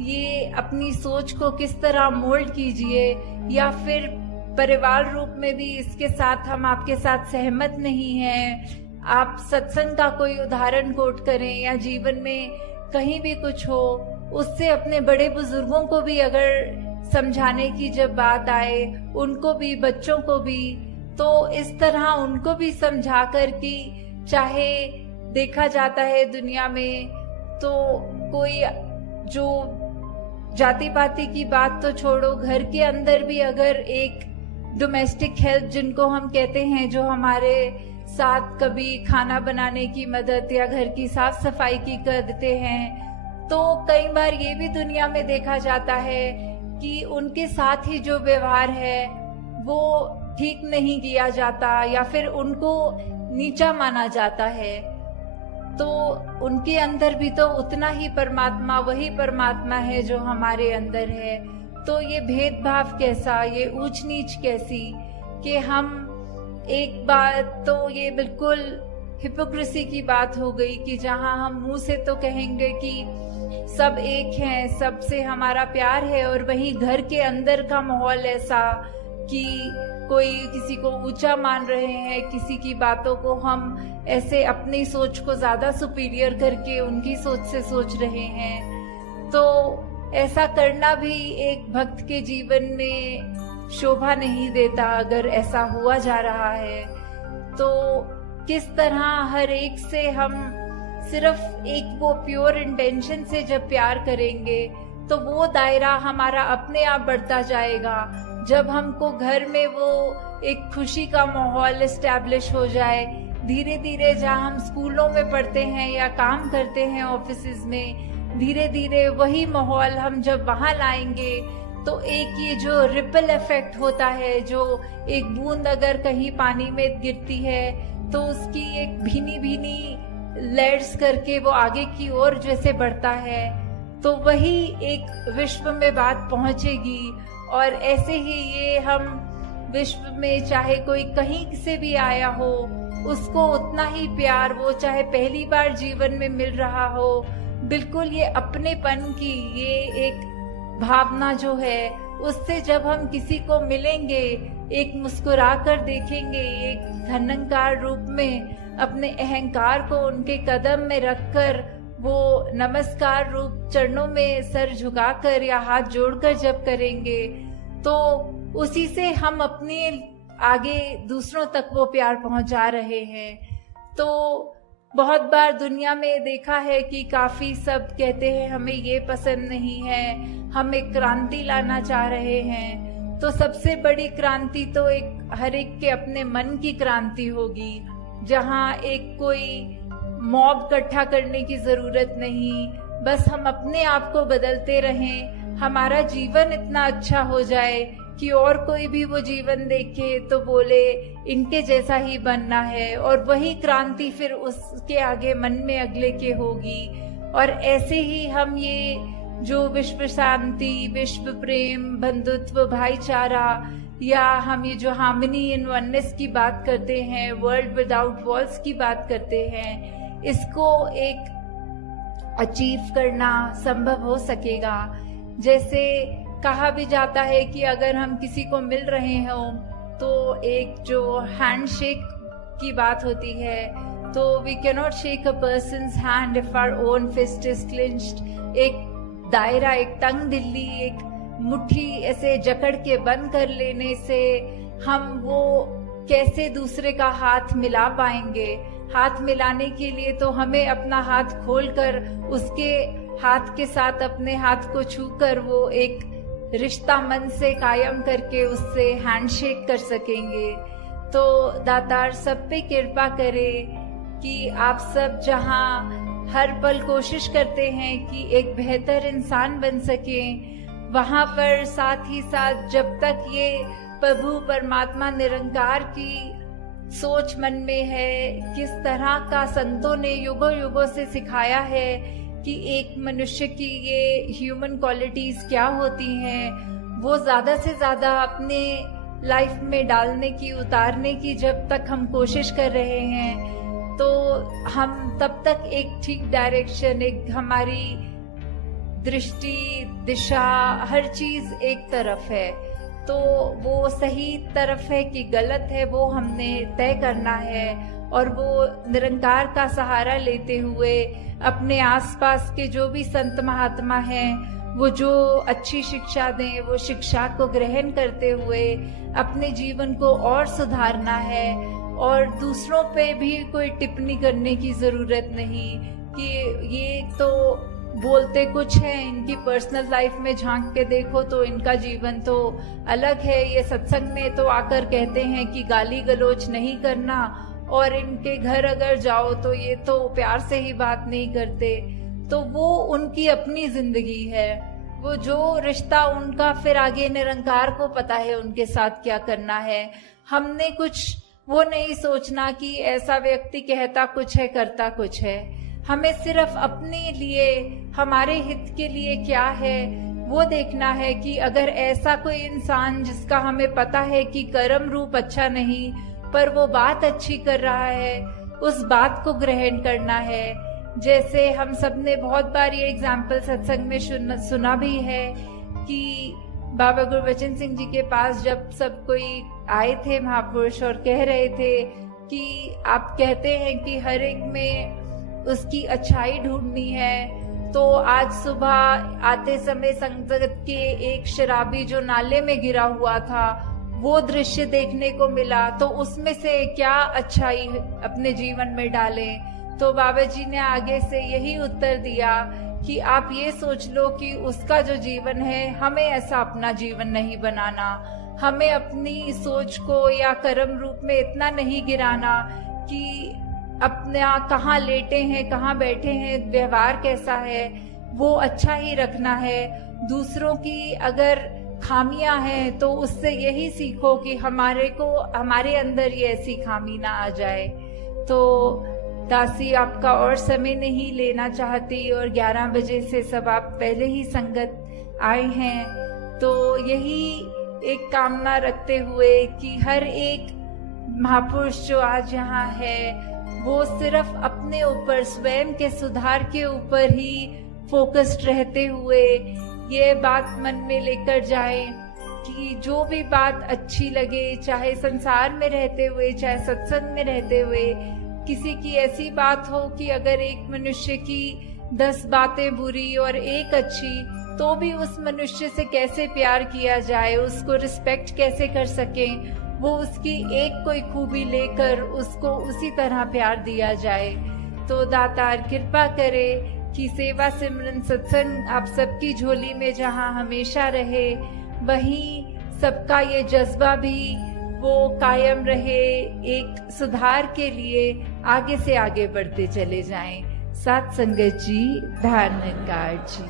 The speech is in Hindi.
ये अपनी सोच को किस तरह मोल्ड कीजिए, या फिर परिवार रूप में भी इसके साथ हम आपके साथ सहमत नहीं हैं। आप सत्संग का कोई उदाहरण कोट करें या जीवन में कहीं भी कुछ हो, उससे अपने बड़े बुजुर्गों को भी अगर समझाने की जब बात आए, उनको भी, बच्चों को भी, तो इस तरह उनको भी समझा कर कि चाहे देखा जाता है दुनिया में तो कोई जो जाति पाति की बात तो छोड़ो, घर के अंदर भी अगर एक डोमेस्टिक हेल्प जिनको हम कहते हैं, जो हमारे साथ कभी खाना बनाने की मदद या घर की साफ सफाई की कर देते हैं, तो कई बार ये भी दुनिया में देखा जाता है कि उनके साथ ही जो व्यवहार है वो ठीक नहीं किया जाता या फिर उनको नीचा माना जाता है। तो उनके अंदर भी तो उतना ही परमात्मा, वही परमात्मा है जो हमारे अंदर है। तो ये भेदभाव कैसा, ये ऊंच नीच कैसी, कि हम एक बात तो ये बिल्कुल हिपोक्रेसी की बात हो गई कि जहां हम मुंह से तो कहेंगे कि सब एक हैं, सबसे हमारा प्यार है, और वहीं घर के अंदर का माहौल ऐसा कि कोई किसी को ऊंचा मान रहे हैं, किसी की बातों को हम ऐसे अपनी सोच को ज्यादा सुपीरियर करके उनकी सोच से सोच रहे हैं। तो ऐसा करना भी एक भक्त के जीवन में शोभा नहीं देता। अगर ऐसा हुआ जा रहा है तो किस तरह हर एक से हम सिर्फ एक वो प्योर इंटेंशन से जब प्यार करेंगे तो वो दायरा हमारा अपने आप बढ़ता जाएगा। जब हमको घर में वो एक खुशी का माहौल एस्टैब्लिश हो जाए, धीरे धीरे जहाँ हम स्कूलों में पढ़ते हैं या काम करते हैं ऑफिसेज में, धीरे धीरे वही माहौल हम जब वहाँ लाएंगे तो एक ये जो रिपल इफेक्ट होता है, जो एक बूंद अगर कहीं पानी में गिरती है तो उसकी एक भीनी भीनी लेयर्स करके वो आगे की ओर जैसे बढ़ता है, तो वही एक विश्व में बात पहुंचेगी। और ऐसे ही ये हम विश्व में चाहे कोई कहीं से भी आया हो, उसको उतना ही प्यार, वो चाहे पहली बार जीवन में मिल रहा हो, बिल्कुल ये अपनेपन की ये एक भावना जो है, उससे जब हम किसी को मिलेंगे, एक मुस्कुरा कर देखेंगे, एक धनंकार रूप में अपने अहंकार को उनके कदम में रखकर वो नमस्कार रूप चरणों में सर झुकाकर या हाथ जोड़कर जब करेंगे, तो उसी से हम अपने आगे दूसरों तक वो प्यार पहुंचा रहे हैं। तो बहुत बार दुनिया में देखा है कि काफी सब कहते हैं हमें ये पसंद नहीं है, हम एक क्रांति लाना चाह रहे हैं। तो सबसे बड़ी क्रांति तो एक हर एक के अपने मन की क्रांति होगी, जहाँ एक कोई मॉब इकट्ठा करने की जरूरत नहीं, बस हम अपने आप को बदलते रहें, हमारा जीवन इतना अच्छा हो जाए कि और कोई भी वो जीवन देखे तो बोले इनके जैसा ही बनना है, और वही क्रांति फिर उसके आगे मन में अगले के होगी। और ऐसे ही हम ये जो विश्व शांति, विश्व प्रेम, बंधुत्व, भाईचारा, या हम ये जो हार्मनी इन वननेस की बात करते हैं, वर्ल्ड विदाउट वॉल्स की बात करते हैं, इसको एक अचीव करना संभव हो सकेगा। जैसे कहा भी जाता है कि अगर हम किसी को मिल रहे हो तो एक जो हैंडशेक की बात होती है, तो we can not shake a person's hand if our own fist is clenched. एक दायरा, एक तंग दिल्ली, एक मुट्ठी ऐसे जकड़ के बंद कर लेने से हम वो कैसे दूसरे का हाथ मिला पाएंगे। हाथ मिलाने के लिए तो हमें अपना हाथ खोलकर उसके हाथ के साथ अपने हाथ को छूकर वो एक रिश्ता मन से कायम करके उससे हैंडशेक कर सकेंगे। तो दातार सब पे कृपा करे कि आप सब जहां हर पल कोशिश करते हैं कि एक बेहतर इंसान बन सकें, वहां पर साथ ही साथ जब तक ये प्रभु परमात्मा निरंकार की सोच मन में है, किस तरह का संतों ने युगों युगों से सिखाया है कि एक मनुष्य की ये ह्यूमन क्वालिटीज क्या होती हैं, वो ज्यादा से ज्यादा अपने लाइफ में डालने की, उतारने की जब तक हम कोशिश कर रहे हैं, तो हम तब तक एक ठीक डायरेक्शन, एक हमारी दृष्टि, दिशा, हर चीज एक तरफ है। तो वो सही तरफ है कि गलत है, वो हमने तय करना है। और वो निरंकार का सहारा लेते हुए अपने आसपास के जो भी संत महात्मा हैं, वो जो अच्छी शिक्षा दें, वो शिक्षा को ग्रहण करते हुए अपने जीवन को और सुधारना है। और दूसरों पे भी कोई टिप्पणी करने की जरूरत नहीं कि ये तो बोलते कुछ है, इनकी पर्सनल लाइफ में झांक के देखो तो इनका जीवन तो अलग है। ये सत्संग में तो आकर कहते हैं कि गाली गलौज नहीं करना, और इनके घर अगर जाओ तो ये तो प्यार से ही बात नहीं करते। तो वो उनकी अपनी जिंदगी है, वो जो रिश्ता उनका, फिर आगे निरंकार को पता है उनके साथ क्या करना है। हमने कुछ वो नहीं सोचना कि ऐसा व्यक्ति कहता कुछ है करता कुछ है। हमें सिर्फ अपने लिए, हमारे हित के लिए क्या है वो देखना है कि अगर ऐसा कोई इंसान जिसका हमें पता है कि कर्म रूप अच्छा नहीं पर वो बात अच्छी कर रहा है, उस बात को ग्रहण करना है। जैसे हम सब ने बहुत बार ये एग्जाम्पल सत्संग में सुना भी है कि बाबा गुरबचन सिंह जी के पास जब सब कोई आए थे महापुरुष और कह रहे थे कि आप कहते हैं कि हर एक में उसकी अच्छाई ढूंढनी है, तो आज सुबह आते समय संगत के एक शराबी जो नाले में गिरा हुआ था वो दृश्य देखने को मिला, तो उसमें से क्या अच्छाई अपने जीवन में डालें। तो बाबा जी ने आगे से यही उत्तर दिया कि आप ये सोच लो कि उसका जो जीवन है, हमें ऐसा अपना जीवन नहीं बनाना। हमें अपनी सोच को या कर्म रूप में इतना नहीं गिराना कि अपना कहाँ लेटे हैं, कहाँ बैठे हैं, व्यवहार कैसा है, वो अच्छा ही रखना है। दूसरों की अगर खामियां हैं तो उससे यही सीखो कि हमारे अंदर ये ऐसी खामी ना आ जाए। तो दासी आपका और समय नहीं लेना चाहती, और 11 बजे से सब आप पहले ही संगत आए हैं। तो यही एक कामना रखते हुए कि हर एक महापुरुष जो आज यहाँ है वो सिर्फ अपने ऊपर, स्वयं के सुधार के ऊपर ही फोकस्ड रहते हुए ये बात मन में लेकर जाए कि जो भी बात अच्छी लगे, चाहे संसार में रहते हुए चाहे सत्संग में रहते हुए, किसी की ऐसी बात हो कि अगर एक मनुष्य की 10 बातें बुरी और एक अच्छी, तो भी उस मनुष्य से कैसे प्यार किया जाए, उसको रिस्पेक्ट कैसे कर सकें, वो उसकी एक कोई खूबी लेकर उसको उसी तरह प्यार दिया जाए। तो दातार कृपा करे कि सेवा सिमरन सत्संग आप सबकी झोली में जहाँ हमेशा रहे, वहीं सबका ये जज्बा भी वो कायम रहे, एक सुधार के लिए आगे से आगे बढ़ते चले जाएं। साथ संगत जी, धारणकार जी।